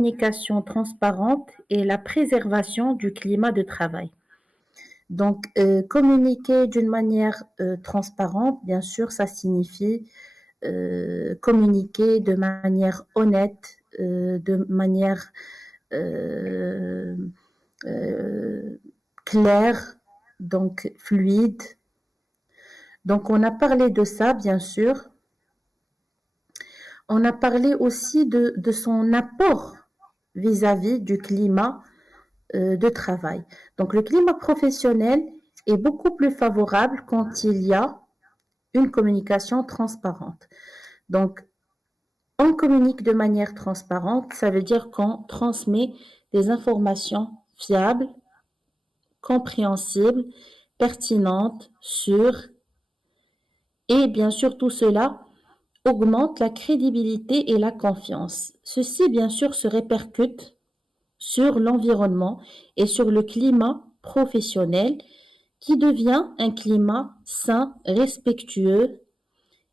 Communication transparente et la préservation du climat de travail. Donc, communiquer d'une manière transparente, bien sûr, ça signifie communiquer de manière honnête, de manière euh, euh, claire, donc fluide. Donc, on a parlé de ça, bien sûr. On a parlé aussi de son apport vis-à-vis du climat de travail. Donc, le climat professionnel est beaucoup plus favorable quand il y a une communication transparente. Donc, on communique de manière transparente, ça veut dire qu'on transmet des informations fiables, compréhensibles, pertinentes, sûres, et bien sûr tout cela augmente la crédibilité et la confiance. Ceci, bien sûr, se répercute sur l'environnement et sur le climat professionnel qui devient un climat sain, respectueux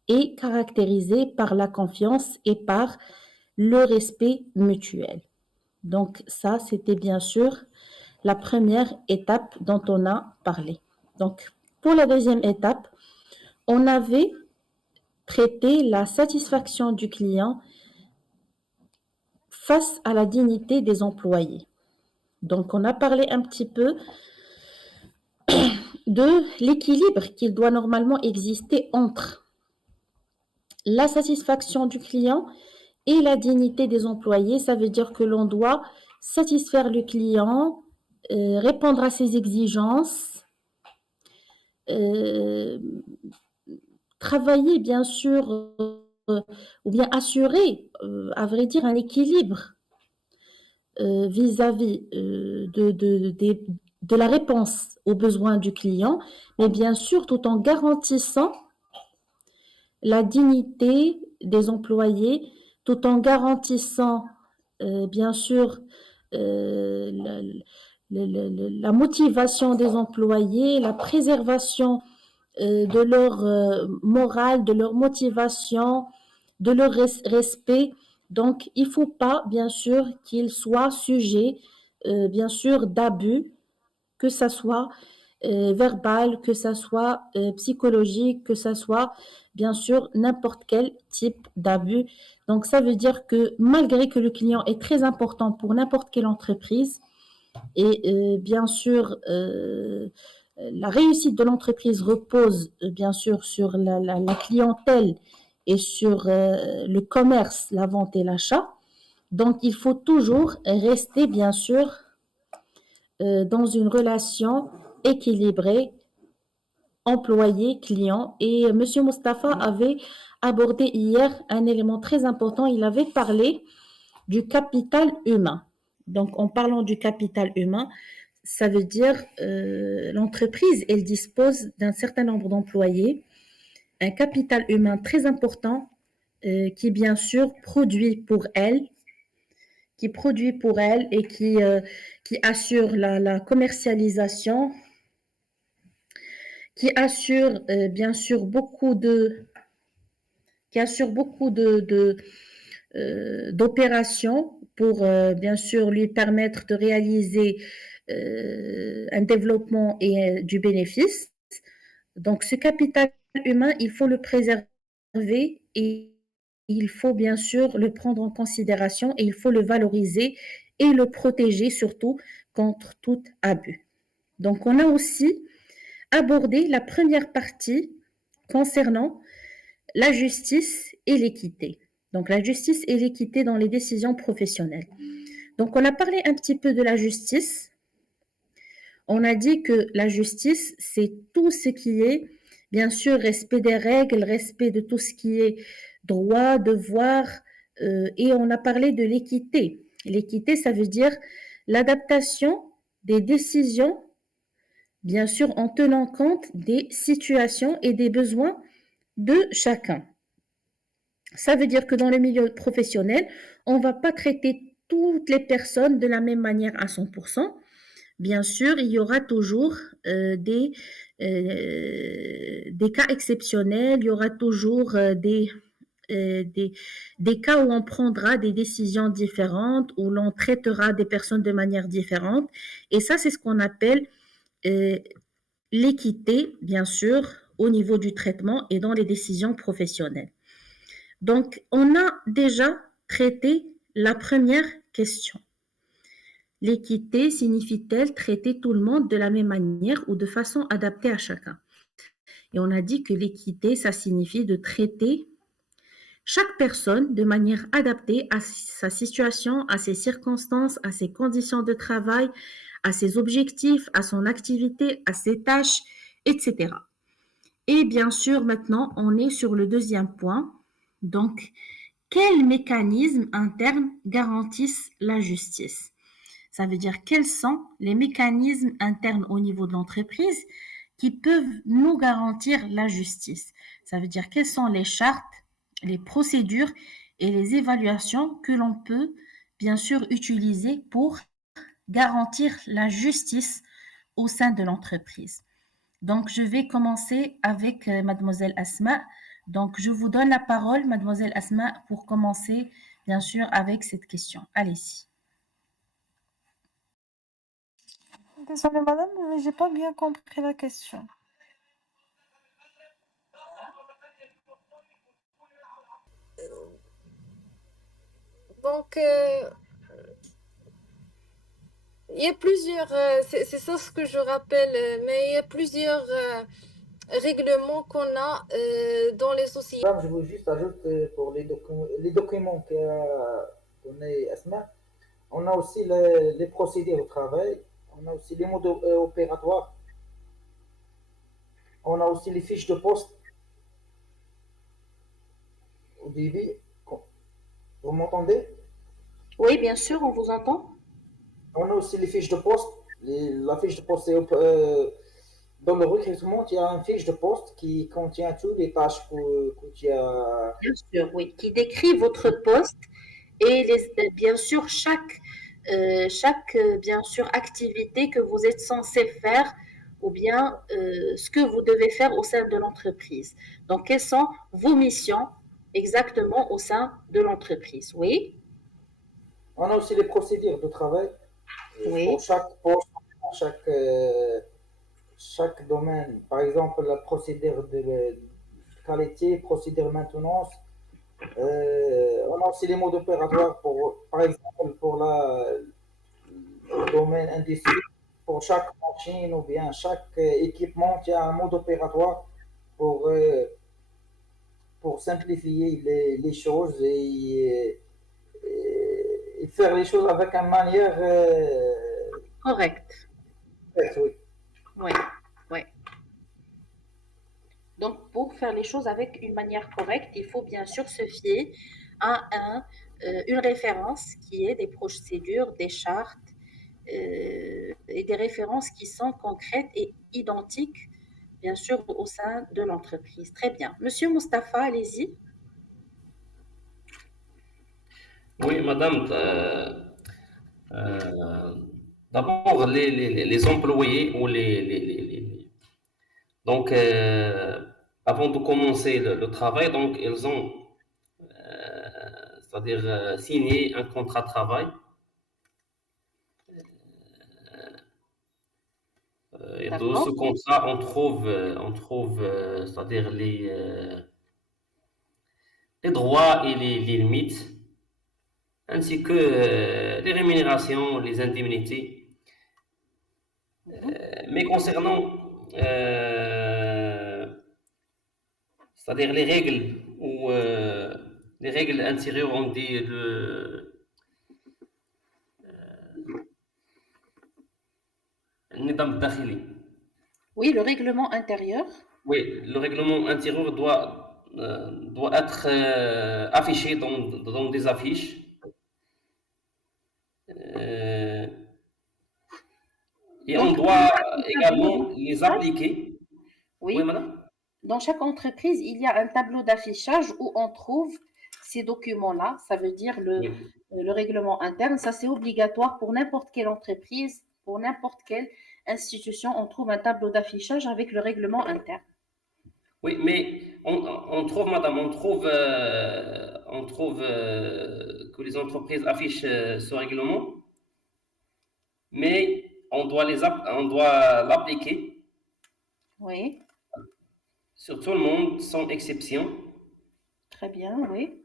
et caractérisé par la confiance et par le respect mutuel. Donc ça, c'était bien sûr la première étape dont on a parlé. Donc pour la deuxième étape, on avait traité la satisfaction du client face à la dignité des employés. Donc on a parlé un petit peu de l'équilibre qu'il doit normalement exister entre la satisfaction du client et la dignité des employés. Ça veut dire que l'on doit satisfaire le client, répondre à ses exigences, euh, travailler bien sûr ou bien assurer, à vrai dire, un équilibre vis-à-vis de la réponse aux besoins du client, mais bien sûr tout en garantissant la dignité des employés, tout en garantissant bien sûr la, la motivation des employés, la préservation de leur morale, de leur motivation, de leur respect. Donc, il ne faut pas, bien sûr, qu'ils soient sujets, bien sûr, d'abus, que ça soit verbal, que ça soit psychologique, que ça soit, bien sûr, n'importe quel type d'abus. Donc, ça veut dire que malgré que le client est très important pour n'importe quelle entreprise, et bien sûr, la réussite de l'entreprise repose bien sûr sur la clientèle et sur le commerce, la vente et l'achat. Donc, il faut toujours rester bien sûr dans une relation équilibrée employé-client. Et Monsieur Mustapha avait abordé hier un élément très important. Il avait parlé du capital humain. Donc, en parlant du capital humain, ça veut dire l'entreprise, elle dispose d'un certain nombre d'employés, un capital humain très important qui, bien sûr, produit pour elle et qui assure la commercialisation, qui assure bien sûr beaucoup d'opérations pour bien sûr lui permettre de réaliser un développement et du bénéfice. Donc ce capital humain, il faut le préserver et il faut bien sûr le prendre en considération et il faut le valoriser et le protéger surtout contre tout abus. Donc on a aussi abordé la première partie concernant la justice et l'équité. Donc la justice et l'équité dans les décisions professionnelles. Donc on a parlé un petit peu de la justice. On a dit que la justice, c'est tout ce qui est, bien sûr, respect des règles, respect de tout ce qui est droit, devoir, et on a parlé de l'équité. L'équité, ça veut dire l'adaptation des décisions, bien sûr, en tenant compte des situations et des besoins de chacun. Ça veut dire que dans le milieu professionnel, on ne va pas traiter toutes les personnes de la même manière à 100%. Bien sûr, il y aura toujours des cas exceptionnels, il y aura toujours des cas où on prendra des décisions différentes, où l'on traitera des personnes de manière différente. Et ça, c'est ce qu'on appelle euh, l'équité, bien sûr, au niveau du traitement et dans les décisions professionnelles. Donc, on a déjà traité la première question. L'équité signifie-t-elle traiter tout le monde de la même manière ou de façon adaptée à chacun? Et on a dit que l'équité, ça signifie de traiter chaque personne de manière adaptée à sa situation, à ses circonstances, à ses conditions de travail, à ses objectifs, à son activité, à ses tâches, etc. Et bien sûr, maintenant, on est sur le deuxième point. Donc, quels mécanismes internes garantissent la justice? Ça veut dire quels sont les mécanismes internes au niveau de l'entreprise qui peuvent nous garantir la justice. Ça veut dire quelles sont les chartes, les procédures et les évaluations que l'on peut bien sûr utiliser pour garantir la justice au sein de l'entreprise. Donc, je vais commencer avec mademoiselle Asma. Donc, je vous donne la parole, mademoiselle Asma, pour commencer, bien sûr, avec cette question. Allez-y. Désolée madame, mais j'ai pas bien compris la question. Donc, il y a plusieurs, c'est ça ce que je rappelle, mais il y a plusieurs règlements qu'on a dans les sociétés. Je veux juste ajouter pour les documents qu'a donné Asma, on a aussi les procédés au travail, on a aussi les modes opératoires, on a aussi les fiches de poste au début. Vous m'entendez? Oui, bien sûr, on vous entend. On a aussi les fiches de poste. La fiche de poste, c'est dans le recrutement, il y a une fiche de poste qui contient toutes les tâches que tu as. Bien sûr, oui, qui décrit votre poste et bien sûr chaque bien sûr activité que vous êtes censé faire ou bien ce que vous devez faire au sein de l'entreprise. Donc, quelles sont vos missions exactement au sein de l'entreprise? Oui, On a aussi les procédures de travail pour oui, chaque poste, chaque, chaque domaine. Par exemple, la procédure de qualité, procédure de maintenance. On a aussi les modes opératoires pour, par exemple, pour le domaine industrie. Pour chaque machine ou bien chaque équipement, il y a un mode opératoire pour, euh, pour simplifier les choses et faire les choses avec une manière correct. oui. Oui, oui. Donc, pour faire les choses avec une manière correcte, il faut bien sûr se fier à une référence qui est des procédures, des chartes et des références qui sont concrètes et identiques, bien sûr, au sein de l'entreprise. Très bien. Monsieur Mustapha, allez-y. Oui, madame, d'abord, les employés ou donc, avant de commencer le travail, donc, ils ont, c'est-à-dire, signé un contrat de travail. Et dans ce D'accord. contrat, on trouve c'est-à-dire les droits et les limites, ainsi que les rémunérations, les indemnités. Mais concernant, c'est-à-dire les règles ou les règles intérieures, on dit le nidam dakhili. Oui, le règlement intérieur. Oui, le règlement intérieur doit être affiché dans des affiches. Euh, et Donc, on il y doit a un tableau également les d'affichage. appliquer. Oui, Oui, madame? dans chaque entreprise, il y a un tableau d'affichage où on trouve ces documents-là. Ça veut dire Oui. le règlement interne. Ça, c'est obligatoire pour n'importe quelle entreprise, pour n'importe quelle institution. On trouve un tableau d'affichage avec le règlement interne. Oui, mais on trouve, madame, on trouve que les entreprises affichent ce règlement, mais on doit l'appliquer Oui, sur tout le monde, sans exception. très bien, oui.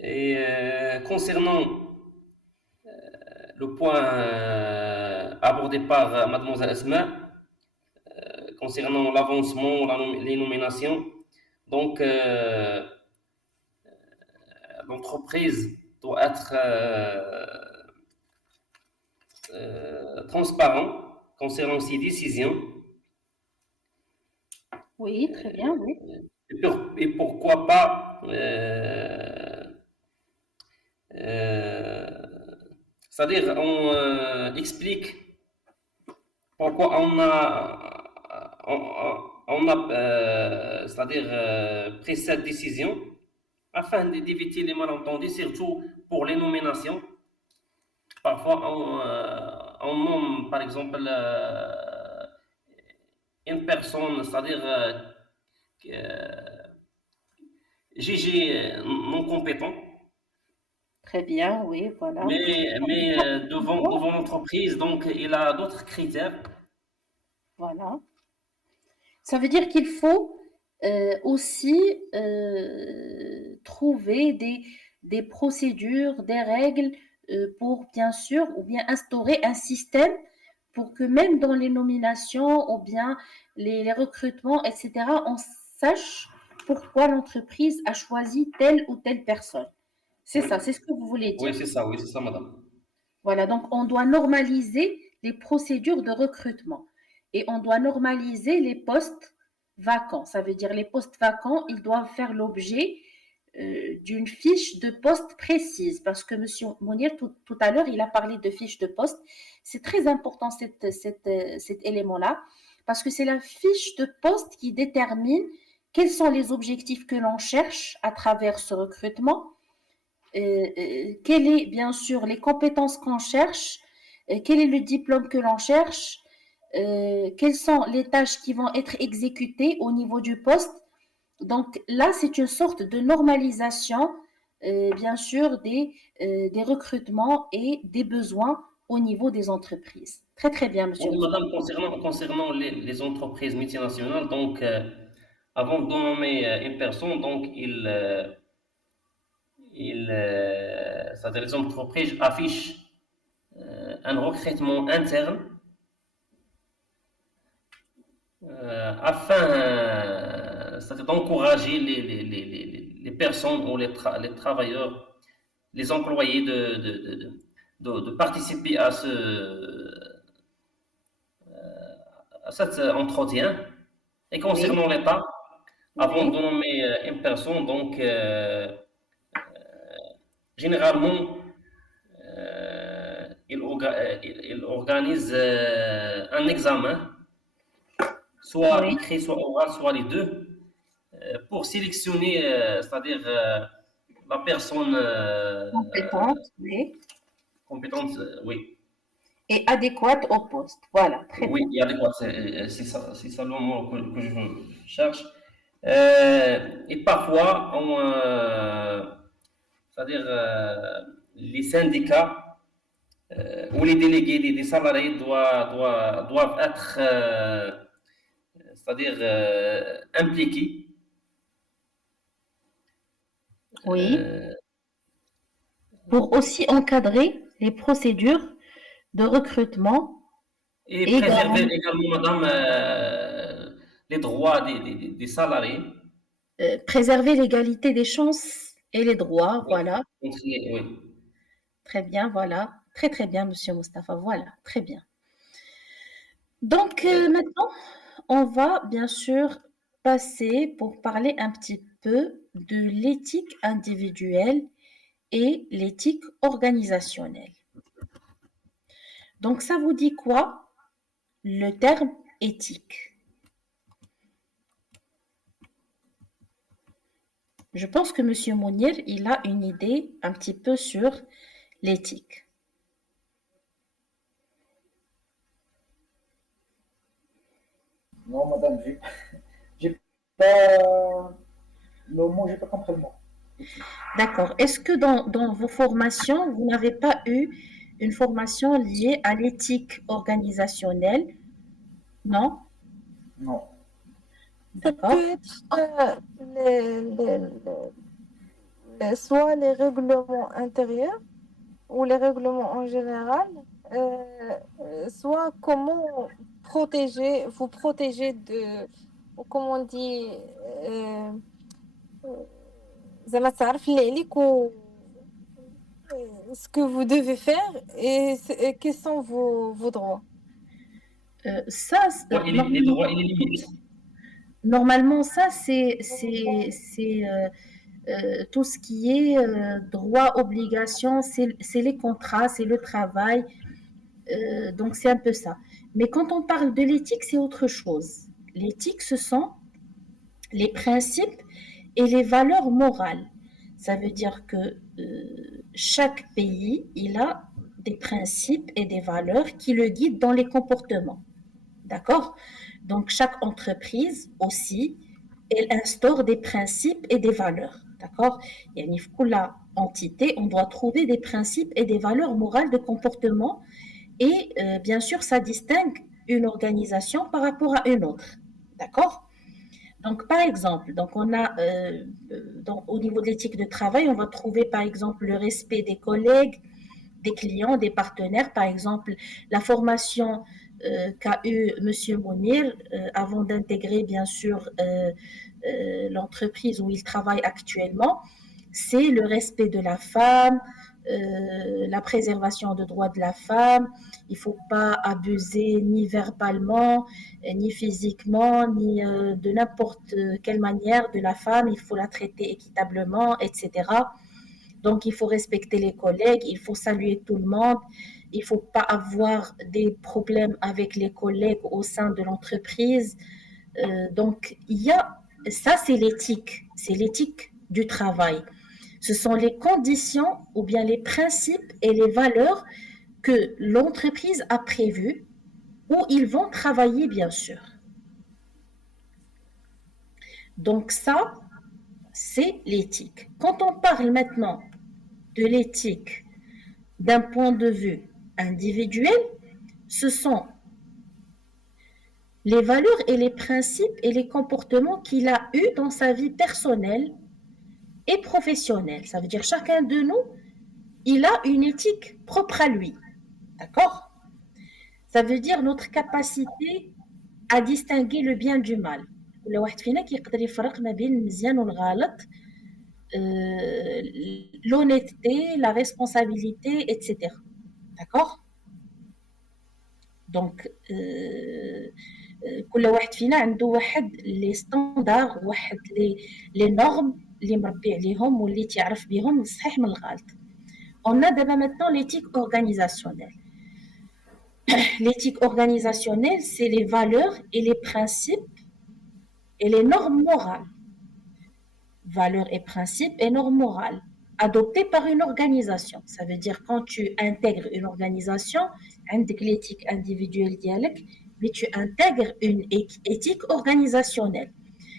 Et concernant le point abordé par mademoiselle Asma, concernant l'avancement, les nominations, donc l'entreprise doit être transparent concernant ses décisions. Oui, très bien, oui. Et pourquoi pas c'est-à-dire on explique pourquoi on a c'est-à-dire pris cette décision afin d'éviter les malentendus, surtout pour les nominations. Parfois, on nomme, par exemple, une personne, c'est-à-dire jugée non compétent, Très bien, oui, voilà. mais devant l'entreprise, donc il a d'autres critères. Voilà. Ça veut dire qu'il faut aussi trouver des procédures, des règles pour, bien sûr, ou bien instaurer un système pour que même dans les nominations ou bien les recrutements, etc., on sache pourquoi l'entreprise a choisi telle ou telle personne. C'est Oui, ça, c'est ce que vous voulez dire. oui, c'est ça, madame. Voilà, donc on doit normaliser les procédures de recrutement et on doit normaliser les postes vacants. Ça veut dire les postes vacants, ils doivent faire l'objet d'une fiche de poste précise parce que M. Mounir, tout à l'heure, il a parlé de fiche de poste. C'est très important cet élément-là parce que c'est la fiche de poste qui détermine quels sont les objectifs que l'on cherche à travers ce recrutement, quelles est bien sûr les compétences qu'on cherche, quel est le diplôme que l'on cherche, quelles sont les tâches qui vont être exécutées au niveau du poste. Donc là, c'est une sorte de normalisation, bien sûr, des recrutements et des besoins au niveau des entreprises. Très très bien, monsieur Oui, Moustapha. madame, concernant les entreprises multinationales, donc avant de nommer une personne, donc c'est-à-dire les entreprises affichent un recrutement interne afin c'est-à-dire d'encourager les personnes ou les travailleurs, les employés de participer à cet entretien. Et Oui, concernant l'État, avant oui, de nommer une personne, donc généralement, il organise un examen, soit oui, écrit, soit oral, soit les deux, pour sélectionner, c'est-à-dire la personne compétente, oui, compétente, oui. et adéquate au poste. Voilà, très Oui, bien. il y a des quoi, c'est ça le mot que je cherche. Et parfois, c'est-à-dire les syndicats où les délégués des salariés doivent être, c'est-à-dire impliqués Oui, euh, pour aussi encadrer les procédures de recrutement et et préserver également également, madame, les droits des salariés. préserver l'égalité des chances et les droits. Oui, Voilà, oui. très bien, voilà. Très très bien, monsieur Mustapha. Voilà, très bien. Donc maintenant, on va bien sûr passer pour parler un petit peu de l'éthique individuelle et l'éthique organisationnelle. Donc ça vous dit quoi, le terme éthique? Je pense que monsieur Mounir, il a une idée un petit peu sur l'éthique. Non, madame, j'ai pas le mot, j'ai pas compris le mot. D'accord. Est-ce que dans vos formations, vous n'avez pas eu une formation liée à l'éthique organisationnelle? Non? Non. Ça D'accord. peut être soit les règlements intérieurs ou les règlements en général, soit comment vous protéger de, ou comment on dit, زعما تعرف اللي عليك ce que vous devez faire et quels sont vos droits. Ça, Ouais, les droits et les limites. normalement, ça, c'est tout ce qui est droit, obligation, c'est les contrats, c'est le travail. Donc, c'est un peu ça. Mais quand on parle de l'éthique, c'est autre chose. L'éthique, ce sont les principes et les valeurs morales. Ça veut dire que chaque pays, il a des principes et des valeurs qui le guident dans les comportements. D'accord? Donc, chaque entreprise aussi, elle instaure des principes et des valeurs. D'accord? Et pour la entité, on doit trouver des principes et des valeurs morales de comportement. Et bien sûr, ça distingue une organisation par rapport à une autre. D'accord? Donc, par exemple, donc on a, au niveau de l'éthique de travail, on va trouver par exemple le respect des collègues, des clients, des partenaires. Par exemple, la formation qu'a eu M. Mounir avant d'intégrer bien sûr l'entreprise où il travaille actuellement, c'est le respect de la femme, la préservation des droits de la femme. Il ne faut pas abuser ni verbalement, ni physiquement, ni de n'importe quelle manière de la femme. Il faut la traiter équitablement, etc. Donc, il faut respecter les collègues, il faut saluer tout le monde, il ne faut pas avoir des problèmes avec les collègues au sein de l'entreprise. Donc, ça, c'est l'éthique du travail. Ce sont les conditions ou bien les principes et les valeurs que l'entreprise a prévues où ils vont travailler, bien sûr. Donc ça, c'est l'éthique. Quand on parle maintenant de l'éthique d'un point de vue individuel, ce sont les valeurs et les principes et les comportements qu'il a eus dans sa vie personnelle et professionnelle. Ça veut dire chacun de nous, il a une éthique propre à lui. D'accord? Ça veut dire notre capacité à distinguer le bien du mal. كل واحد فينا كيقدر يفرق ما بين المزيان والغلط, l'honnêteté, la responsabilité, etc. D'accord? Donc, كل واحد فينا عنده واحد لي ستاندار, واحد لي نورم اللي مربي عليهم واللي تعرف بهم الصحيح من الغلط. On a d'abord maintenant l'éthique organisationnelle. L'éthique organisationnelle, c'est les valeurs et les principes et les normes morales. Valeurs et principes et normes morales adoptées par une organisation. Ça veut dire quand tu intègres une organisation, avec l'éthique individuelle dialogue, mais tu intègres une éthique organisationnelle.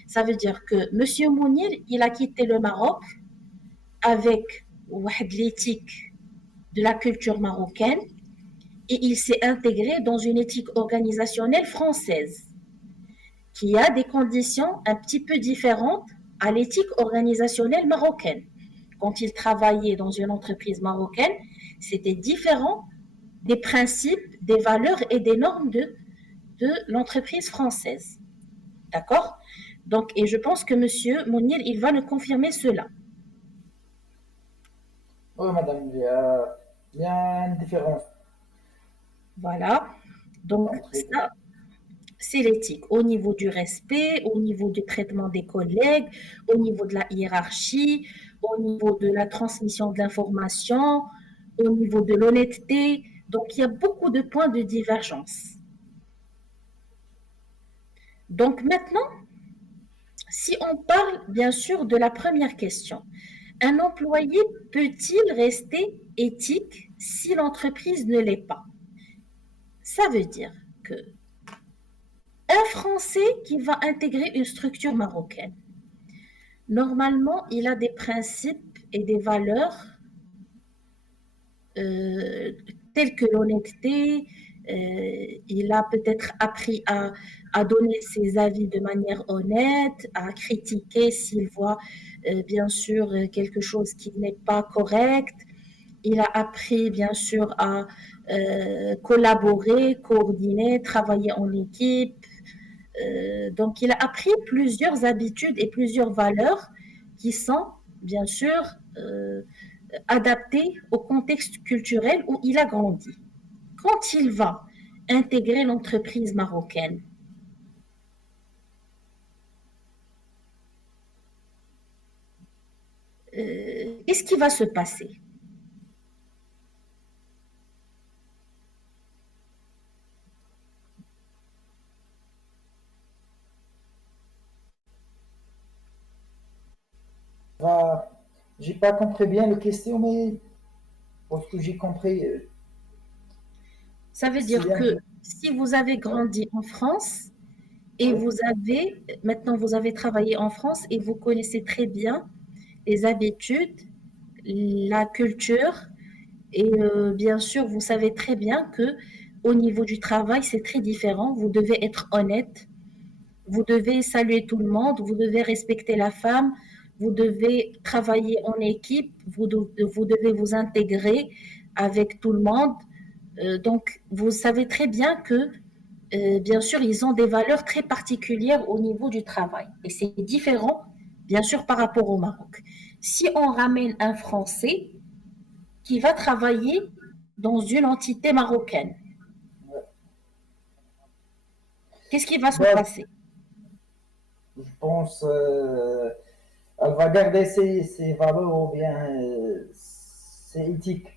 Ça veut dire que M. Mounir, il a quitté le Maroc avec l'éthique de la culture marocaine et il s'est intégré dans une éthique organisationnelle française qui a des conditions un petit peu différentes à l'éthique organisationnelle marocaine. Quand il travaillait dans une entreprise marocaine, c'était différent des principes, des valeurs et des normes de l'entreprise française. D'accord? Donc, et je pense que M. Mounir, il va nous confirmer cela. Oui, madame, il y a une différence. Voilà. Donc, ça, c'est l'éthique au niveau du respect, au niveau du traitement des collègues, au niveau de la hiérarchie, au niveau de la transmission de l'information, au niveau de l'honnêteté. Donc, il y a beaucoup de points de divergence. Donc, maintenant, si on parle bien sûr de la première question, un employé peut-il rester éthique si l'entreprise ne l'est pas? Ça veut dire que un Français qui va intégrer une structure marocaine. Normalement, il a des principes et des valeurs euh, telles que l'honnêteté. Il a peut-être appris à donner ses avis de manière honnête, à critiquer s'il voit bien sûr quelque chose qui n'est pas correct. Il a appris bien sûr à collaborer, coordonner, travailler en équipe. Donc il a appris plusieurs habitudes et plusieurs valeurs qui sont bien sûr adaptées au contexte culturel où il a grandi. Quand il va intégrer l'entreprise marocaine, qu'est-ce qui va se passer? Va- J'ai pas compris bien la question, mais pour ce que j'ai compris, Ça veut c'est dire bien que que si vous avez grandi en France et oui, vous avez, maintenant vous avez travaillé en France et vous connaissez très bien les habitudes, la culture et bien sûr vous savez très bien que au niveau du travail c'est très différent. Vous devez être honnête, vous devez saluer tout le monde, vous devez respecter la femme, vous devez travailler en équipe, vous devez vous intégrer avec tout le monde. Donc, vous savez très bien que, bien sûr, ils ont des valeurs très particulières au niveau du travail. Et c'est différent, bien sûr, par rapport au Maroc. Si on ramène un Français qui va travailler dans une entité marocaine, qu'est-ce qui va se moi, passer? je pense elle va garder ses valeurs ou bien ses éthiques.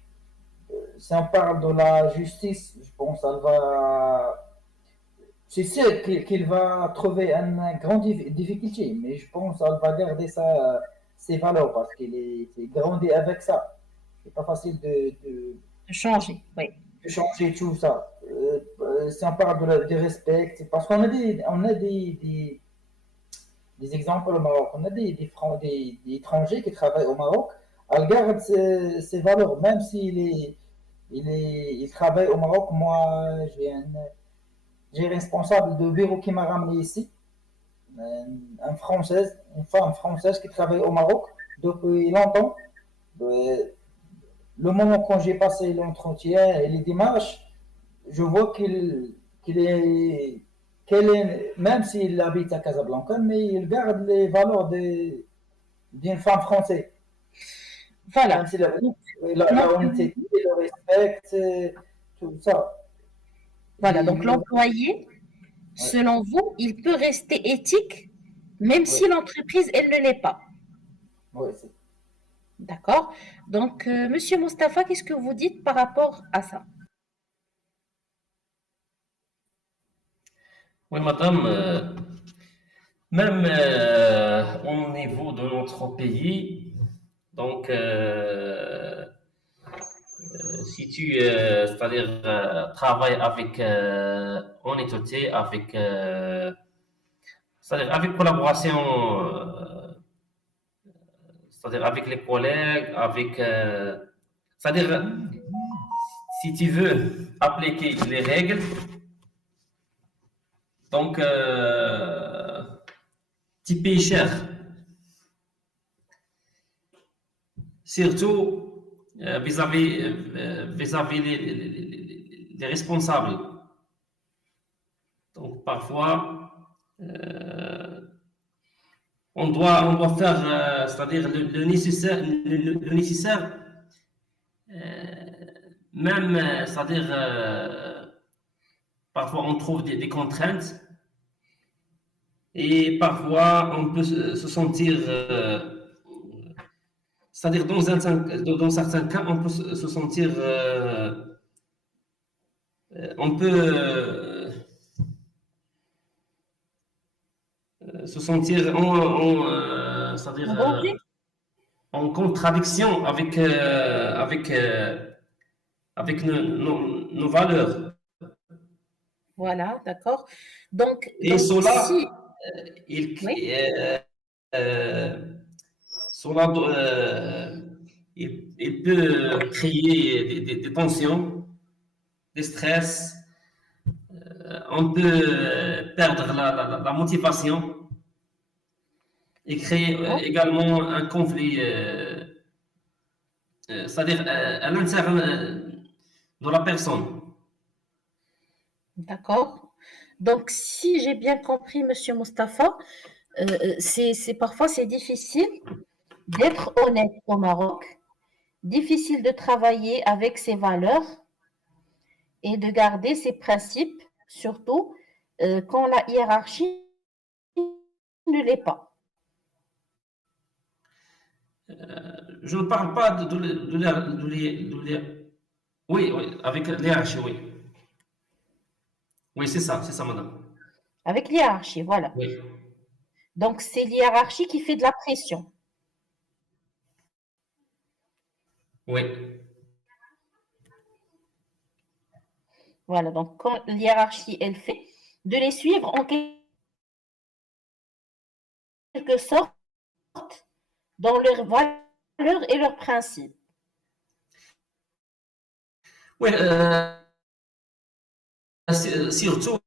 Si on parle de la justice, je pense qu'elle va. C'est sûr qu'il va trouver une grande difficulté, mais je pense qu'elle va garder ses valeurs parce qu'il grandi avec ça. C'est pas facile Changer, oui. de changer tout ça. Si on parle de respect, parce qu'on a des exemples au Maroc. On a des étrangers qui travaillent au Maroc. Ils gardent ses valeurs, même il travaille au Maroc. Moi, j'ai un responsable de bureau qui m'a ramené ici, une femme française qui travaille au Maroc depuis longtemps. Euh, Le moment quand j'ai passé l'entretien et les démarches, je vois qu'il est, même s'il habite à Casablanca, mais il garde les valeurs d'une femme française. Même Voilà. si Donc, la honnêteté, le respect, tout ça. voilà. Donc, Il- l'employé, ouais, selon vous, il peut rester éthique, même ouais, si l'entreprise, elle ne l'est pas. ouais, D'accord? Donc, Monsieur Mustapha, qu'est-ce que vous dites par rapport à ça? Oui, madame, même au niveau de notre pays, donc, si tu, c'est-à-dire, travailles avec honnêteté, c'est-à-dire avec collaboration, c'est-à-dire avec les collègues, c'est-à-dire, si tu veux appliquer les règles, donc, tu payes cher. Surtout vis-à-vis les responsables. Donc, parfois, on doit faire, c'est-à-dire le nécessaire, le nécessaire même, c'est-à-dire, parfois on trouve des contraintes et parfois on peut se sentir, c'est-à-dire dans certains cas, on peut se sentir, on peut se sentir c'est-à-dire, En danger? en contradiction avec nos valeurs. Voilà, d'accord. Et Donc si, cela, il, oui, euh, cela, il peut créer des tensions, des stress. On peut perdre la motivation et créer d'accord, également un conflit, c'est-à-dire à l'intérieur de la personne. d'accord. Donc, si j'ai bien compris, Monsieur Mustapha, parfois c'est difficile d'être honnête au Maroc, difficile de travailler avec ses valeurs et de garder ses principes, surtout quand la hiérarchie ne l'est pas. Je ne parle pas oui, oui, avec l'hierarchie, oui. Oui, c'est ça, madame. Avec l'hiérarchie, voilà. Oui, Donc, c'est l'hiérarchie qui fait de la pression. oui. Voilà, donc quand l'hiérarchie, elle fait, de les suivre en quelque sorte dans leurs valeurs et leurs principes. Oui, surtout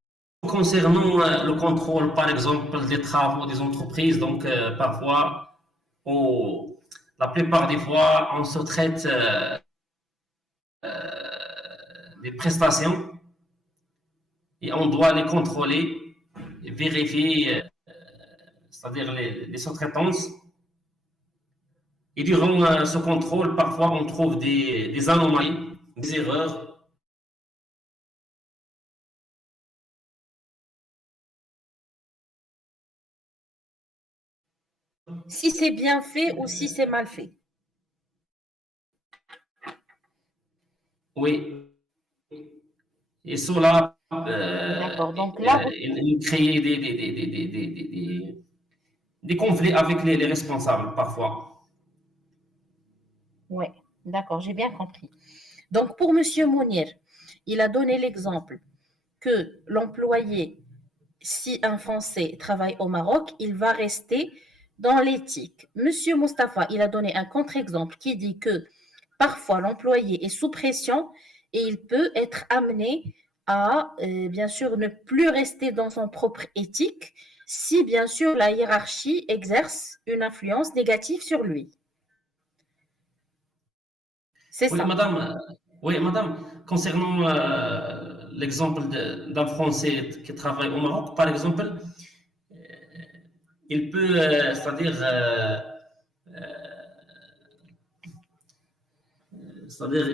concernant le contrôle, par exemple, des travaux des entreprises. Donc, parfois, au- la plupart des fois, on se traite des prestations et on doit les contrôler, et vérifier, c'est-à-dire les sous-traitances. Et durant ce contrôle, parfois, on trouve des anomalies, des erreurs. Si c'est bien fait ou si c'est mal fait. Oui, et cela, D'accord. Donc là, vous... il crée des conflits avec les responsables parfois. Oui, d'accord, j'ai bien compris. Donc pour Monsieur Mounir, il a donné l'exemple que l'employé, si un Français travaille au Maroc, il va rester dans l'éthique. Monsieur Mustapha, il a donné un contre-exemple qui dit que parfois l'employé est sous pression et il peut être amené à, bien sûr, ne plus rester dans son propre éthique si, bien sûr, la hiérarchie exerce une influence négative sur lui. C'est Oui, ça. madame, oui, madame, concernant l'exemple d'un Français qui travaille au Maroc, par exemple, il peut, c'est-à-dire,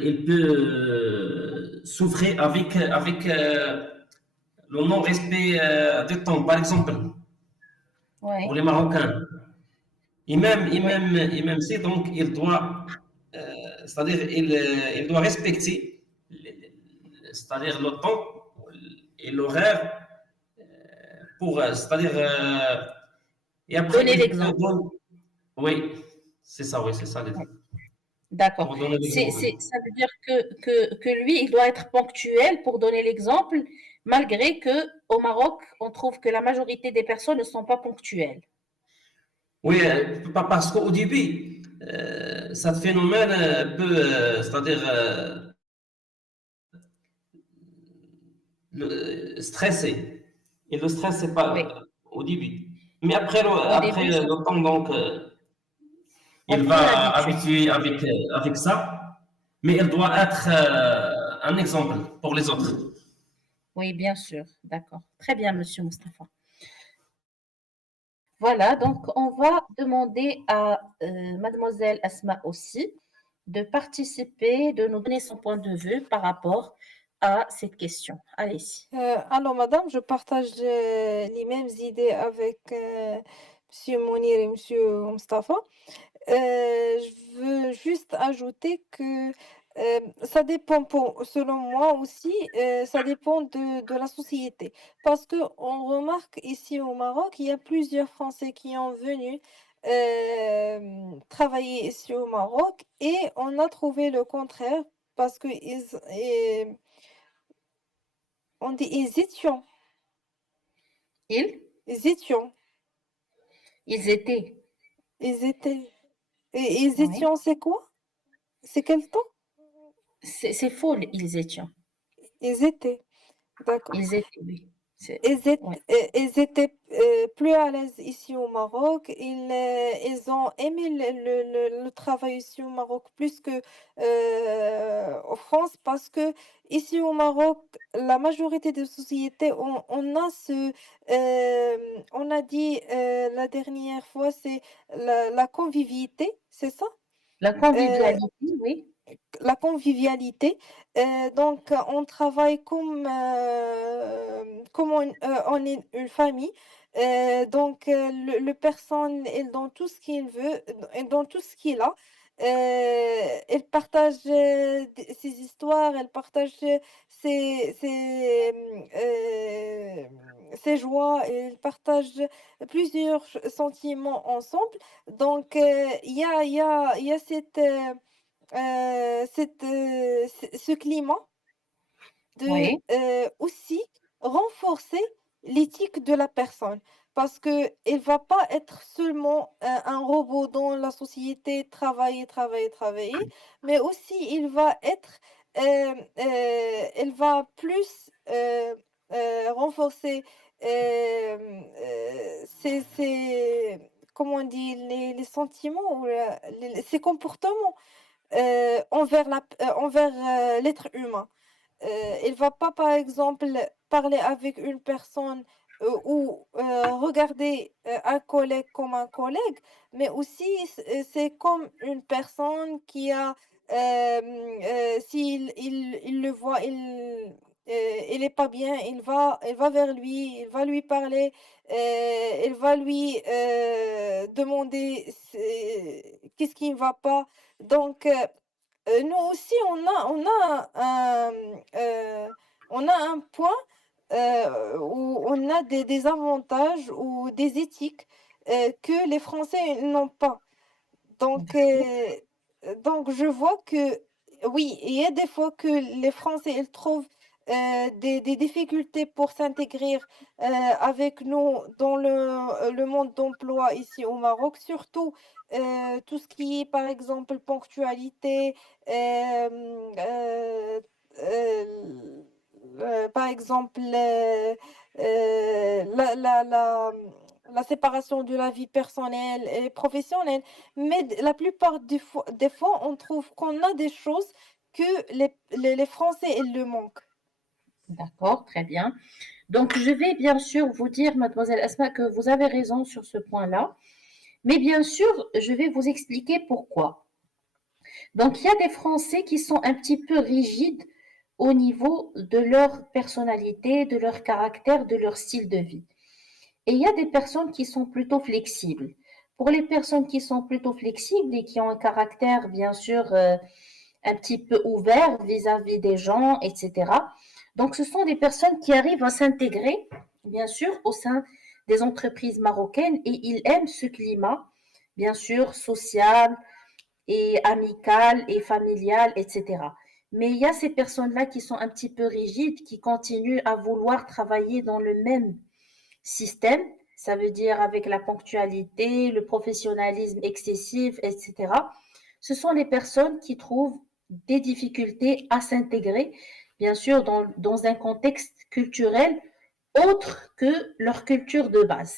il peut souffrir avec le non-respect du temps, par exemple, pour Oui, les Marocains. oui. Et même si, donc, il doit, c'est-à-dire, il doit respecter, c'est-à-dire le temps et l'horaire pour, c'est-à-dire, et après, Donnez il peut l'exemple. donner, oui, oui, c'est ça, Oui. D'accord. pour donner l'exemple. Ça veut dire que lui, il doit être ponctuel pour donner l'exemple, malgré que au Maroc, on trouve que la majorité des personnes ne sont pas ponctuelles. Oui, parce qu'au début, ce phénomène peut, c'est-à-dire, stresser. Et le stress, c'est Oui, pas au début. Mais au après début, ça, le temps, donc, on il prend va l'habitude. habituer avec ça. Mais il doit Oui, être un exemple pour les autres. oui, bien sûr. D'accord. Très bien, Monsieur Mustapha. Voilà, donc on va demander à Mademoiselle Asma aussi de participer, de nous donner son point de vue par rapport à cette question. Allez-y. Alors, madame, je partage les mêmes idées avec Monsieur Mounir et Monsieur Mustapha. Je veux juste ajouter que ça dépend selon moi aussi, ça dépend de la société. Parce que on remarque ici au Maroc, il y a plusieurs Français qui ont venu travailler ici au Maroc et on a trouvé le contraire parce que On dit ils étions. Ils, Ils étions. ils étaient. Ils étaient. Et ils Oui. étions, c'est quoi? C'est quel temps? C'est faux, ils étions. Ils étaient. D'accord. Ils étaient, oui. C'est, ouais. Ils étaient plus à l'aise ici au Maroc. Ils ont aimé le travail ici au Maroc plus que en France parce que ici au Maroc, la majorité des sociétés, on a dit la dernière fois, c'est la convivialité, c'est ça? La Euh, convivialité, oui. la convivialité. Donc, on travaille comme on est une famille. Le personne est dans tout ce qu'il veut, et dans tout ce qu'il a. Elle partage ses histoires, elle partage euh, ses joies, elle partage plusieurs sentiments ensemble. Donc, il y a ce climat de Oui, aussi renforcer l'éthique de la personne parce que elle va pas être seulement un robot dans la société, travailler, travailler, travailler, mais aussi elle va plus renforcer comment on dit, les sentiments ou ses comportements envers l'être humain. Il va pas, par exemple, parler avec une personne ou regarder un collègue comme un collègue, mais aussi c'est comme une personne qui a, s'il il le voit, il est pas bien, il va vers lui, il va lui parler, il va lui demander qu'est-ce qui ne va pas. Donc, nous aussi, on a un point où on a des avantages ou des éthiques que les Français n'ont pas. Donc, je vois que oui, il y a des fois que les Français ils trouvent des difficultés pour s'intégrer avec nous dans le monde d'emploi ici au Maroc, surtout tout ce qui est par exemple ponctualité, euh, euh, par exemple la séparation de la vie personnelle et professionnelle. Mais la plupart des fois, on trouve qu'on a des choses que les Français, ils le manquent. d'accord, très bien. Donc, je vais bien sûr vous dire, mademoiselle Asma, que vous avez raison sur ce point-là, mais bien sûr, je vais vous expliquer pourquoi. Donc, il y a des Français qui sont un petit peu rigides au niveau de leur personnalité, de leur caractère, de leur style de vie. Et il y a des personnes qui sont plutôt flexibles. Pour les personnes qui sont plutôt flexibles et qui ont un caractère, bien sûr, un petit peu ouvert vis-à-vis des gens, etc. Donc, ce sont des personnes qui arrivent à s'intégrer, bien sûr, au sein des entreprises marocaines et ils aiment ce climat, bien sûr, social et amical et familial, etc. Mais il y a ces personnes-là qui sont un petit peu rigides, qui continuent à vouloir travailler dans le même système, ça veut dire avec la ponctualité, le professionnalisme excessif, etc. Ce sont les personnes qui trouvent des difficultés à s'intégrer, bien sûr, dans un contexte culturel autre que leur culture de base.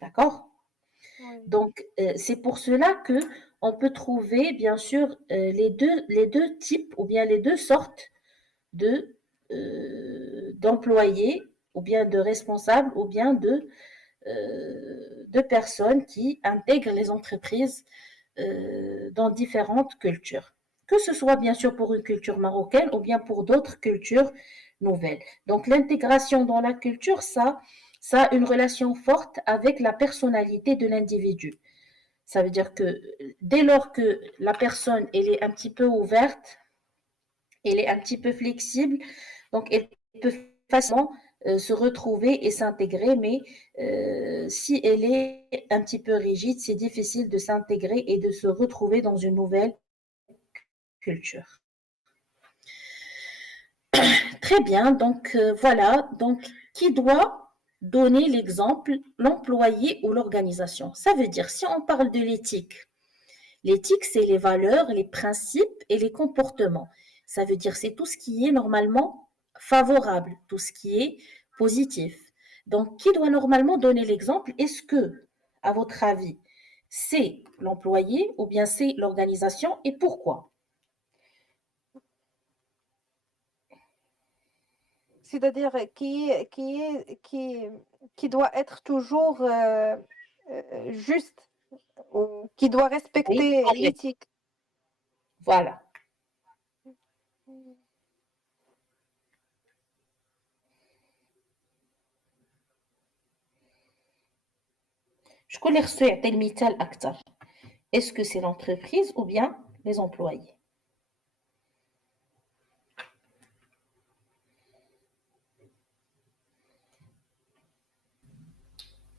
D'accord? Oui, Donc, c'est pour cela que on peut trouver, bien sûr, les deux types ou bien les deux sortes de, d'employés ou bien de responsables ou bien de personnes qui intègrent les entreprises dans différentes cultures. Que ce soit bien sûr pour une culture marocaine ou bien pour d'autres cultures nouvelles. Donc l'intégration dans la culture, ça a une relation forte avec la personnalité de l'individu. Ça veut dire que dès lors que la personne elle est un petit peu ouverte, elle est un petit peu flexible, donc elle peut facilement se retrouver et s'intégrer, mais si elle est un petit peu rigide, c'est difficile de s'intégrer et de se retrouver dans une nouvelle culture. Très bien, donc voilà, donc qui doit donner l'exemple, l'employé ou l'organisation? Ça veut dire, si on parle de l'éthique, l'éthique, c'est les valeurs, les principes et les comportements. Ça veut dire, c'est tout ce qui est normalement favorable, tout ce qui est positif. Donc, qui doit normalement donner l'exemple? Est-ce que, à votre avis, c'est l'employé ou bien c'est l'organisation et pourquoi? C'est-à-dire qui doit être toujours juste ou qui doit Oui, respecter correct. l'éthique. Voilà. شكون اللي خصو يعطي المثال أكثر؟ Est-ce que c'est l'entreprise ou bien les employés?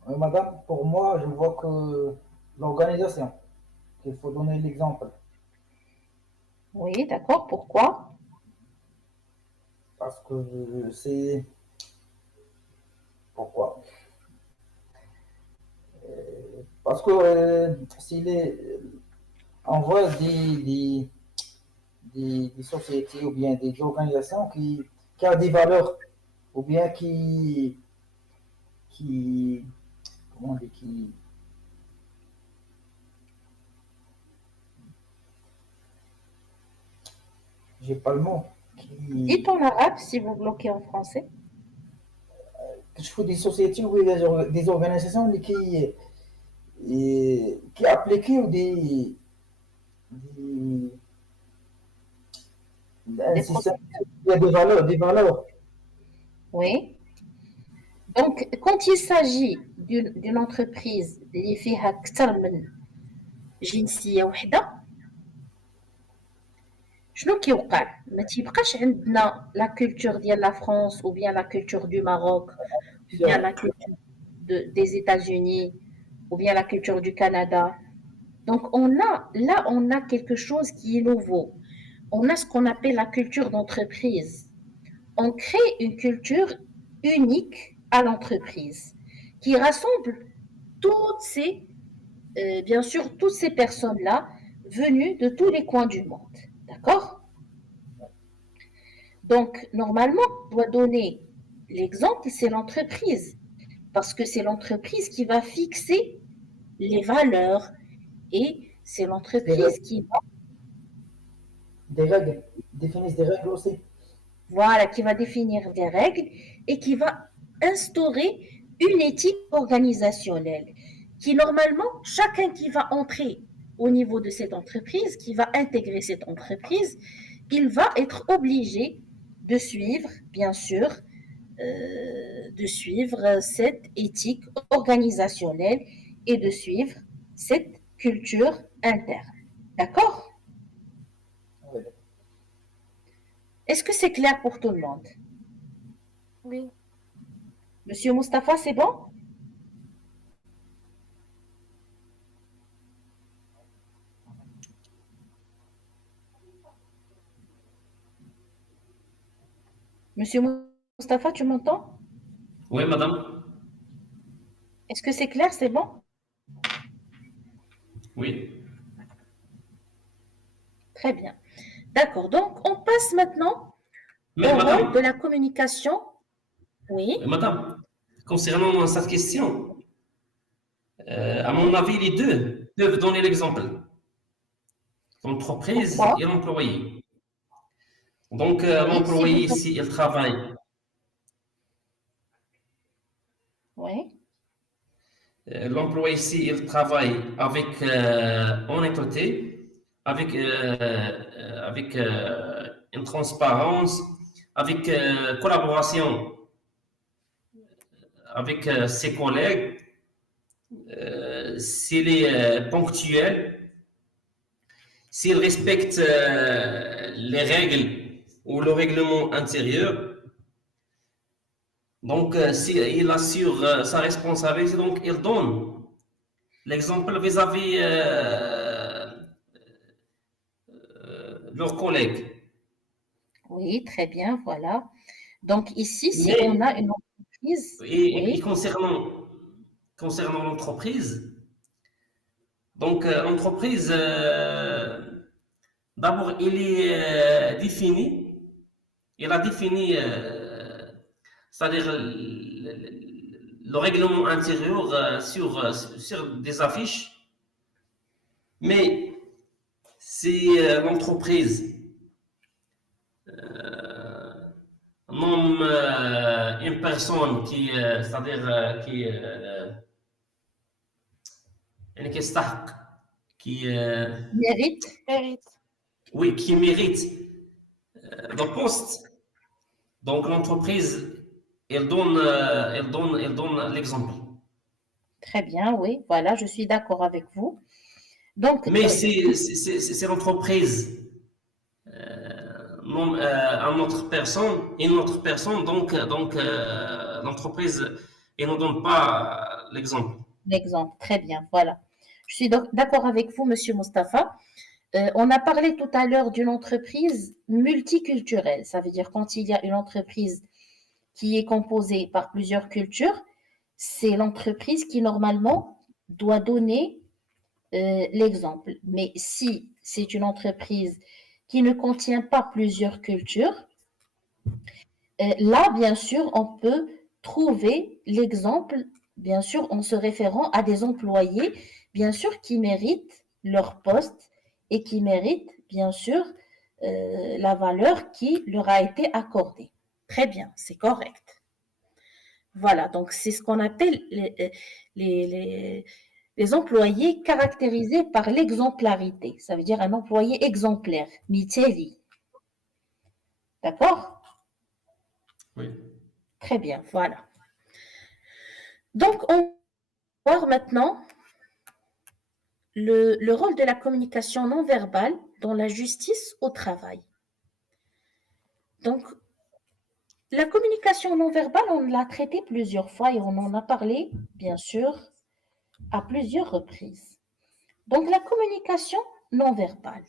Madame, pour moi, je vois que l'organisation, qu'il faut donner l'exemple. Oui, d'accord. Pourquoi? Parce que c'est... Pourquoi? Parce que s'il est... On voit des sociétés ou bien des organisations qui ont des valeurs ou bien qui comment on dit, qui, j'ai pas le mot, Dites en arabe si vous bloquez en français. je fais des sociétés ou des organisations qui appliquent des, un Des système, procédures. il y a des valeurs. Oui. Donc, quand il s'agit d'une entreprise اللي فيها أكثر من جنسية وحدة، شنو كيوقع؟ ما تيبقاش عندنا لا كولتور ديال لا فرانس ou bien la culture du Maroc ou bien la culture des États-Unis ou bien la culture du Canada. Donc, on a quelque chose qui est nouveau. On a ce qu'on appelle la culture d'entreprise. On crée une culture unique à l'entreprise qui rassemble toutes ces, bien sûr, toutes ces personnes-là venues de tous les coins du monde. D'accord? Donc, normalement, on doit donner l'exemple, c'est l'entreprise, parce que c'est l'entreprise qui va fixer les valeurs et c'est l'entreprise qui va, Des règles, définissent des règles aussi. voilà, qui va définir des règles et qui va instaurer une éthique organisationnelle qui, normalement, chacun qui va entrer au niveau de cette entreprise, qui va intégrer cette entreprise, il va être obligé de suivre, bien sûr, de suivre cette éthique organisationnelle et de suivre cette culture interne. D'accord? Ouais. Est-ce que c'est clair pour tout le monde? Oui. Monsieur Mustapha, c'est bon? Monsieur Mustapha, tu m'entends? Oui, madame. Est-ce que c'est clair? C'est bon? Oui. Très bien. D'accord. Donc, on passe maintenant Mais au rôle de madame, la communication. Oui. madame, concernant cette question, à mon Oui. avis, les deux peuvent donner l'exemple, l'entreprise Pourquoi? et l'employé. Donc, Oui, si vous... l'employé, ici, il travaille. Oui. L'employé ici, il travaille avec honnêteté, avec une transparence, avec collaboration avec ses collègues, s'il est ponctuel, s'il respecte les règles ou le règlement intérieur. Donc, s'il assure sa responsabilité, donc il donne l'exemple vis-à-vis leurs collègues. Oui, très bien, voilà. Donc ici, si on Mais, a une entreprise, et oui, concernant l'entreprise, donc l'entreprise, d'abord, il a défini, c'est-à-dire le règlement intérieur sur des affiches, mais si l'entreprise nomme une personne qui, c'est-à-dire qui يستحق, qui, mérite. Mérite. oui, qui mérite le poste, donc l'entreprise, elle donne l'exemple. Très bien, oui, voilà, je suis d'accord avec vous. Donc, Mais c'est l'entreprise non, une autre personne, donc l'entreprise, elle ne donne pas l'exemple. l'exemple, très bien, voilà. Je suis d'accord avec vous, Monsieur Mustapha. On a parlé tout à l'heure d'une entreprise multiculturelle. Ça veut dire quand il y a une entreprise qui est composée par plusieurs cultures, c'est l'entreprise qui normalement doit donner l'exemple. Mais si c'est une entreprise qui ne contient pas plusieurs cultures, là, bien sûr, on peut trouver l'exemple, bien sûr, en se référant à des employés, bien sûr, qui méritent leur poste et qui méritent, bien sûr, la valeur qui leur a été accordée. Très bien, c'est correct. Voilà, donc c'est ce qu'on appelle les, les, les employés caractérisés par l'exemplarité. Ça veut dire un employé exemplaire, miteli. D'accord? Oui. Très bien, voilà. Donc, on va voir maintenant le rôle de la communication non verbale dans la justice au travail. Donc, la communication non verbale, on l'a traitée plusieurs fois et on en a parlé, bien sûr, à plusieurs reprises. Donc, la communication non verbale.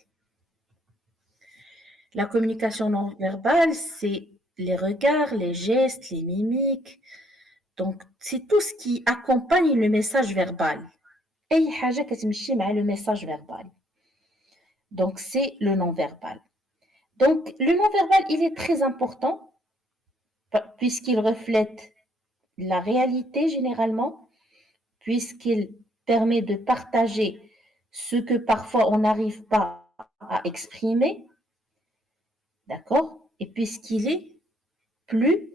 La communication non verbale, c'est les regards, les gestes, les mimiques. Donc, c'est tout ce qui accompagne le message verbal. أي حاجة كتمشي مع le message verbal. Donc, c'est le non-verbal. Donc, le non-verbal, il est très important puisqu'il reflète la réalité généralement, puisqu'il permet de partager ce que parfois on n'arrive pas à exprimer, d'accord? Et puisqu'il est plus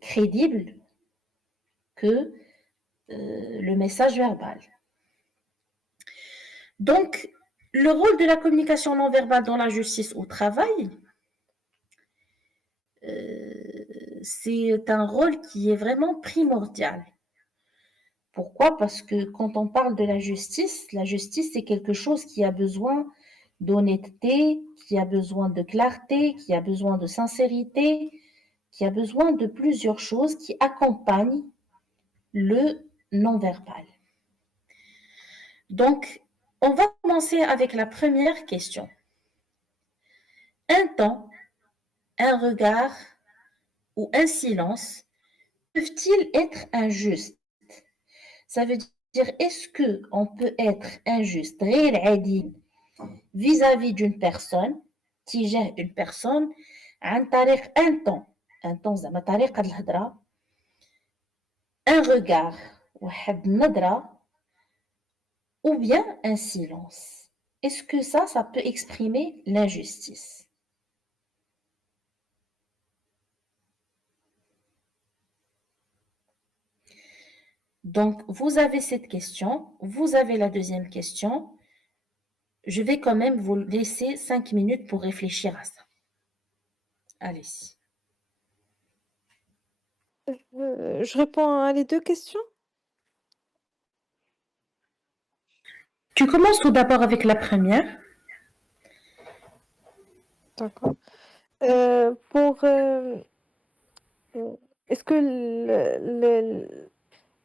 crédible que le message verbal. Donc, le rôle de la communication non verbale dans la justice au travail, c'est un rôle qui est vraiment primordial. Pourquoi? Parce que quand on parle de la justice, c'est quelque chose qui a besoin d'honnêteté, qui a besoin de clarté, qui a besoin de sincérité, qui a besoin de plusieurs choses qui accompagnent le non-verbal. Donc, on va commencer avec la première question. Un temps, un regard ou un silence peuvent-ils être injustes? Ça veut dire, est-ce qu'on peut être injuste, vis-à-vis d'une personne, تجاه une personne, عن طريق un temps زعما طريقة الهضرة, un regard, واحد النظرة, ou bien un silence. Est-ce que ça peut exprimer l'injustice? Donc, vous avez cette question, vous avez la deuxième question. Je vais quand même vous laisser 5 minutes pour réfléchir à ça. Allez-y. Je réponds à les deux questions. Tu commences tout d'abord avec la première. D'accord. Est-ce que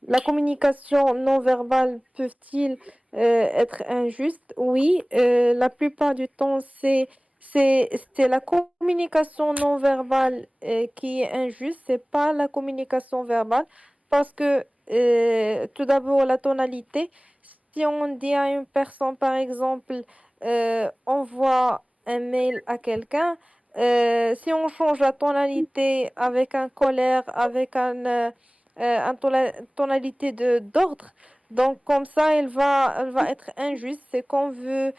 la communication non verbale peut-il être injuste? Oui, la plupart du temps, c'est la communication non verbale qui est injuste, c'est pas la communication verbale, parce que tout d'abord la tonalité. Si on dit à une personne, par exemple, envoie un mail à quelqu'un, si on change la tonalité avec un colère, avec tonalité d'ordre, donc comme ça, elle va être injuste. C'est qu'on veut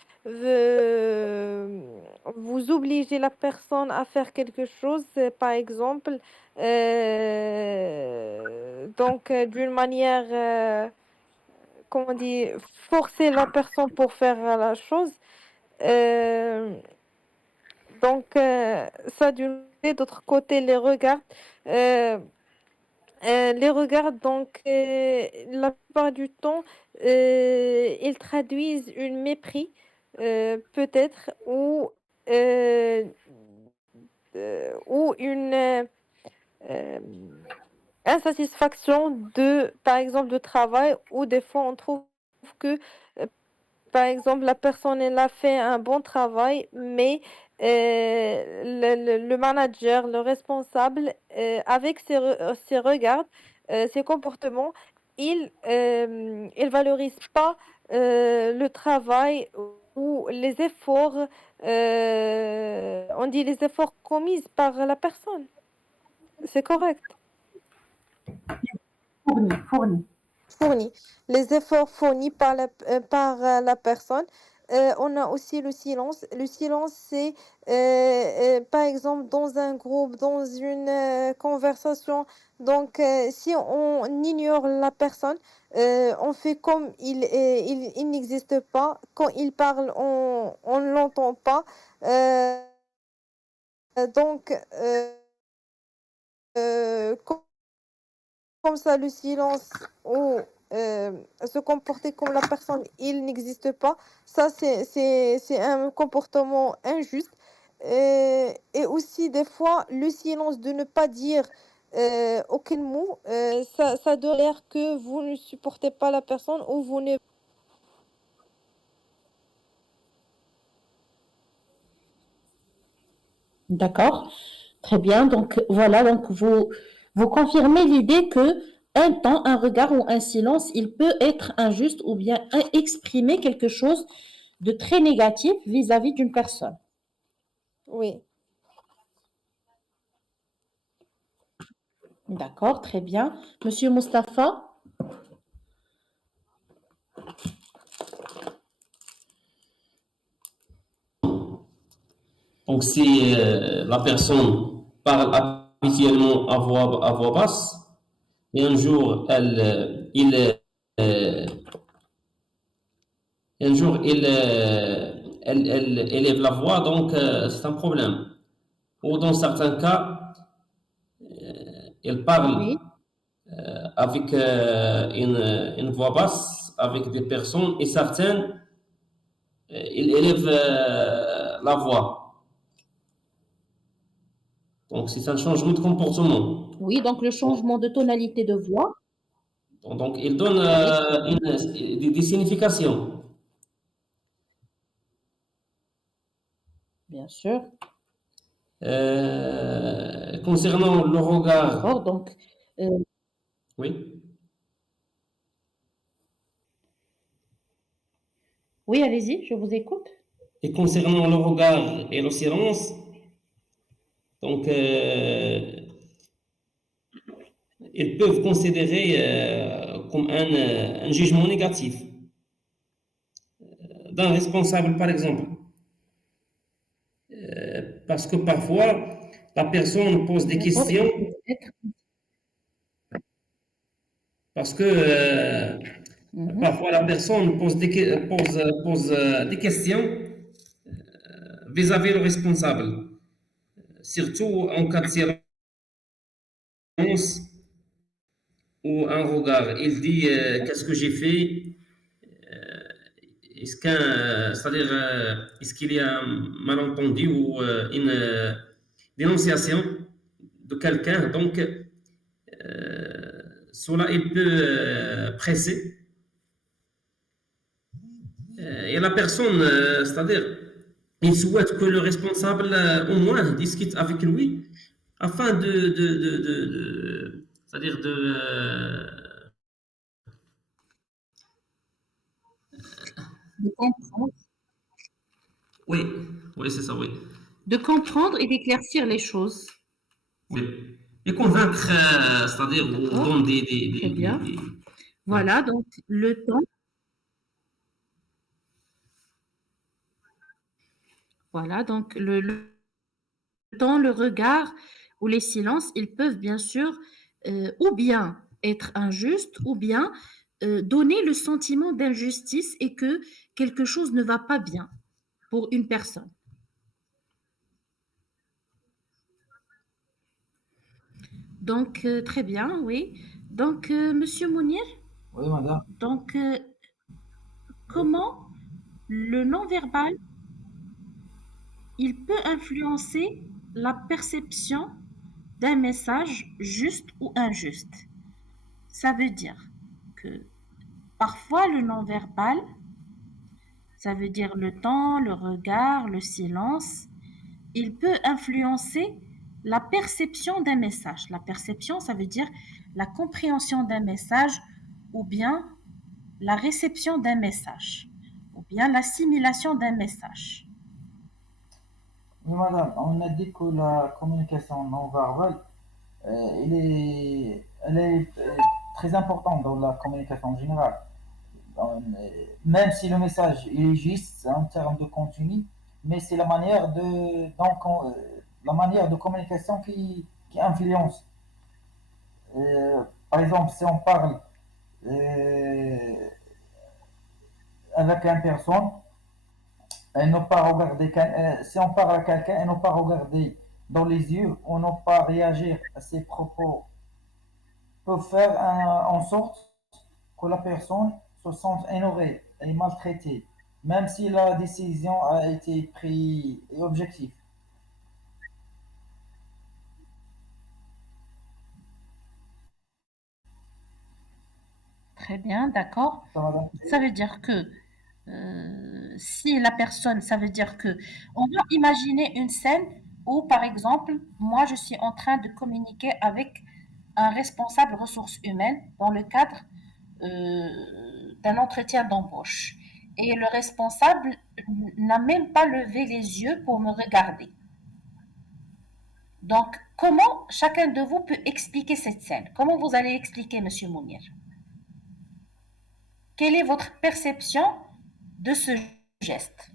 vous obliger la personne à faire quelque chose, par exemple, d'une manière, comment on dit, forcer la personne pour faire la chose. Euh, Ça d'une côté, d'autre côté, euh, les regards, la plupart du temps, ils traduisent une mépris, peut-être, euh, ou une euh, insatisfaction par exemple, de travail, ou des fois on trouve que, euh, par exemple, la personne, elle a fait un bon travail, mais le manager, le responsable, avec ses regards, ses comportements, il valorise pas le travail ou les efforts, on dit les efforts commis par la personne. C'est correct. Fournis. Les efforts fournis par la personne. On a aussi le silence. Le silence, c'est par exemple dans un groupe, dans une conversation. Si on ignore la personne, on fait comme il n'existe pas. Quand il parle, on ne l'entend pas. Euh, donc, comme ça, le silence ou se comporter comme la personne, il n'existe pas. Ça, c'est un comportement injuste. Et aussi, des fois, le silence de ne pas dire aucun mot, ça donne l'air que vous ne supportez pas la personne ou vous ne... D'accord, très bien. Donc voilà, donc vous confirmez l'idée que un temps, un regard ou un silence, il peut être injuste ou bien exprimer quelque chose de très négatif vis-à-vis d'une personne. Oui. D'accord, très bien. Monsieur Mustapha? Donc, si la personne parle habituellement à voix basse, et un jour, euh, un jour, elle élève la voix, donc c'est un problème. Ou dans certains cas, elle parle Oui. avec une voix basse, avec des personnes, et certaines, ils élèvent la voix. Donc, c'est un changement de comportement. Oui, donc le changement de tonalité de voix. Donc, il donne des significations. Bien sûr. Concernant le regard, D'accord, donc oui, oui, allez-y, je vous écoute. et concernant le regard et le silence, donc ils peuvent considérer comme un jugement négatif d'un responsable, par exemple. Parce que parfois, la personne pose des D'accord. questions, parce que parfois la personne pose des questions vis-à-vis le responsable, surtout en cas de silence ou un regard. Il dit qu'est-ce que j'ai fait, c'est-à-dire est-ce qu'il y a un malentendu ou une dénonciation de quelqu'un. Donc cela il peut presser et la personne, c'est-à-dire Il souhaite que le responsable, au moins, discute avec lui afin c'est-à-dire De comprendre, oui, oui, c'est ça, oui, de comprendre et d'éclaircir les choses. oui. Et convaincre, c'est-à-dire, ou D'accord, donner très bien. oui. Voilà, donc le temps, voilà, donc le temps, le regard ou les silences, ils peuvent bien sûr ou bien être injustes ou bien donner le sentiment d'injustice et que quelque chose ne va pas bien pour une personne. Donc, très bien, oui. Donc, Monsieur Mounir, Oui, madame. donc, Oui. comment le non-verbal, il peut influencer la perception d'un message juste ou injuste. Ça veut dire que parfois le non-verbal, ça veut dire le temps, le regard, le silence, il peut influencer la perception d'un message. La perception, ça veut dire la compréhension d'un message ou bien la réception d'un message ou bien l'assimilation d'un message. Oui, madame, on a dit que la communication non verbale, elle est très importante dans la communication en général. Même si le message est juste en termes de contenu, mais c'est la manière de communication qui influence. Par exemple, si on parle euh, avec une personne, elle n'a pas regardé, si on parle à quelqu'un, elle n'a pas regardé dans les yeux, on n'a pas réagir à ses propos, peut faire en sorte que la personne se sente ignorée et maltraitée, même si la décision a été prise et objective. Très bien, d'accord. Ça, madame. Ça veut dire que si la personne, ça veut dire que on va imaginer une scène où, par exemple, moi, je suis en train de communiquer avec un responsable ressources humaines dans le cadre d'un entretien d'embauche. Et le responsable n'a même pas levé les yeux pour me regarder. Donc, comment chacun de vous peut expliquer cette scène? Comment vous allez expliquer, Monsieur Mounir? Quelle est votre perception de ce geste?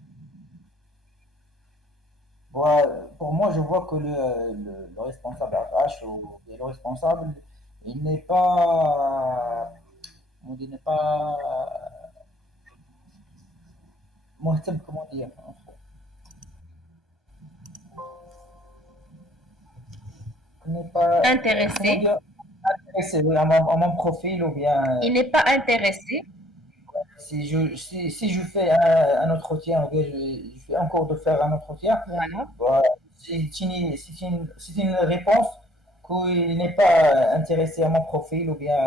Pour moi, je vois que le responsable RH ou bien le responsable, il n'est pas, il n'est pas, comment dire, il n'est pas, comment Intéressé. dire, intéressé oui, à mon profil ou bien Il n'est pas intéressé. si je fais un entretien, ou bien je fais encore de faire un entretien, Voilà. voilà, c'est une réponse qu'il n'est pas intéressé à mon profil ou bien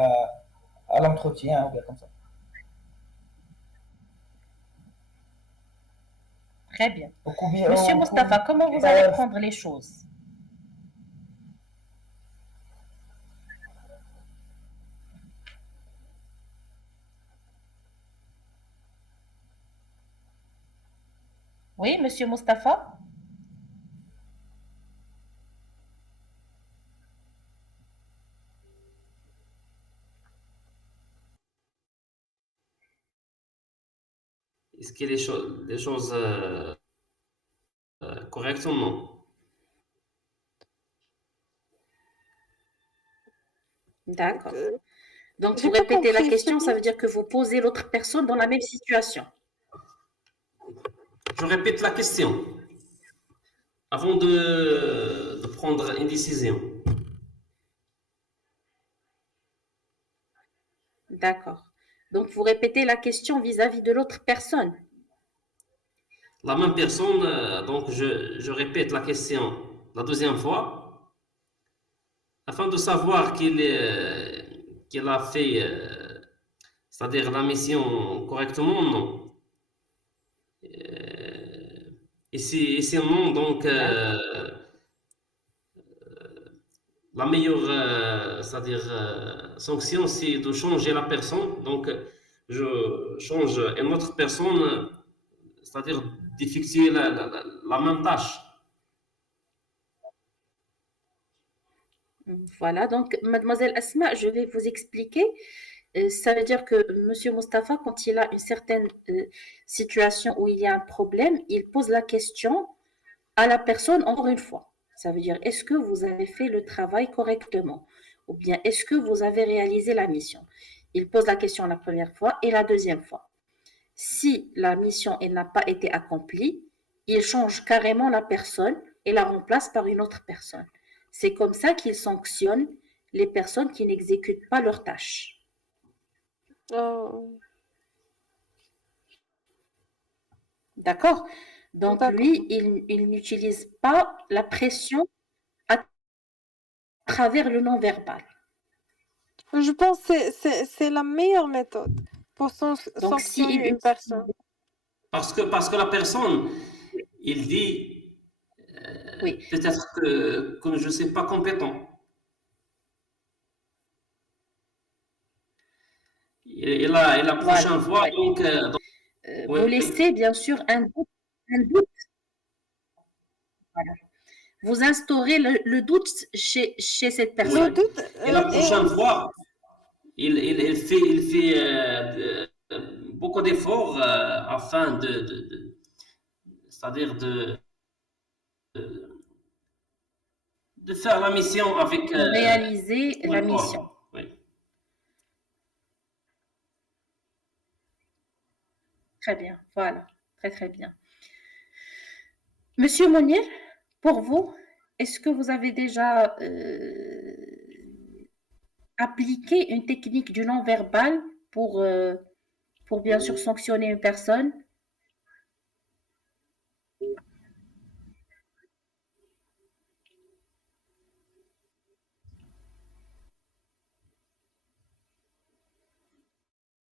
à l'entretien ou bien comme ça. Très bien. Donc, ou bien, Monsieur Mustapha, comment vous allez prendre les choses? Oui, Monsieur Mustapha? Est-ce que les choses correctes ou non? D'accord. Donc, J'ai vous pas répétez la compris, s'il te question, ça plaît. veut dire que vous posez l'autre personne dans la même situation. Je répète la question avant de prendre une décision. D'accord. Donc, vous répétez la question vis-à-vis de l'autre personne. La même personne, donc je répète la question la deuxième fois afin de savoir qu'il a fait, c'est-à-dire la mission correctement ou non. et sinon, donc, la meilleure, c'est-à-dire, sanction, c'est de changer la personne. Donc, je change une autre personne, c'est-à-dire d'effectuer la même tâche. Voilà, donc, mademoiselle Asma, je vais vous expliquer. Ça veut dire que Monsieur Mustapha, quand il a une certaine situation où il y a un problème, il pose la question à la personne encore une fois. Ça veut dire, est-ce que vous avez fait le travail correctement? Ou bien, est-ce que vous avez réalisé la mission? Il pose la question la première fois et la deuxième fois. Si la mission elle n'a pas été accomplie, il change carrément la personne et la remplace par une autre personne. C'est comme ça qu'il sanctionne les personnes qui n'exécutent pas leurs tâches. Oh, D'accord? Donc d'accord. lui, il n'utilise pas la pression à travers le non-verbal. Je pense que c'est la meilleure méthode pour Donc si sanctionner une il personne. Parce que la personne, il dit oui, peut-être que je ne suis pas compétent. Et la voilà, prochaine fois, ouais. donc, oui, Vous laissez bien sûr un doute, voilà. Vous instaurez le doute chez cette Le oui. personne. doute Et la est prochaine aussi... fois, il fait beaucoup d'efforts afin c'est-à-dire de faire la mission avec De réaliser la bon mission. corps. Oui. Très bien, voilà, très très bien. Monsieur Monnier, pour vous, est-ce que vous avez déjà appliqué une technique du non-verbal pour bien sûr sanctionner une personne?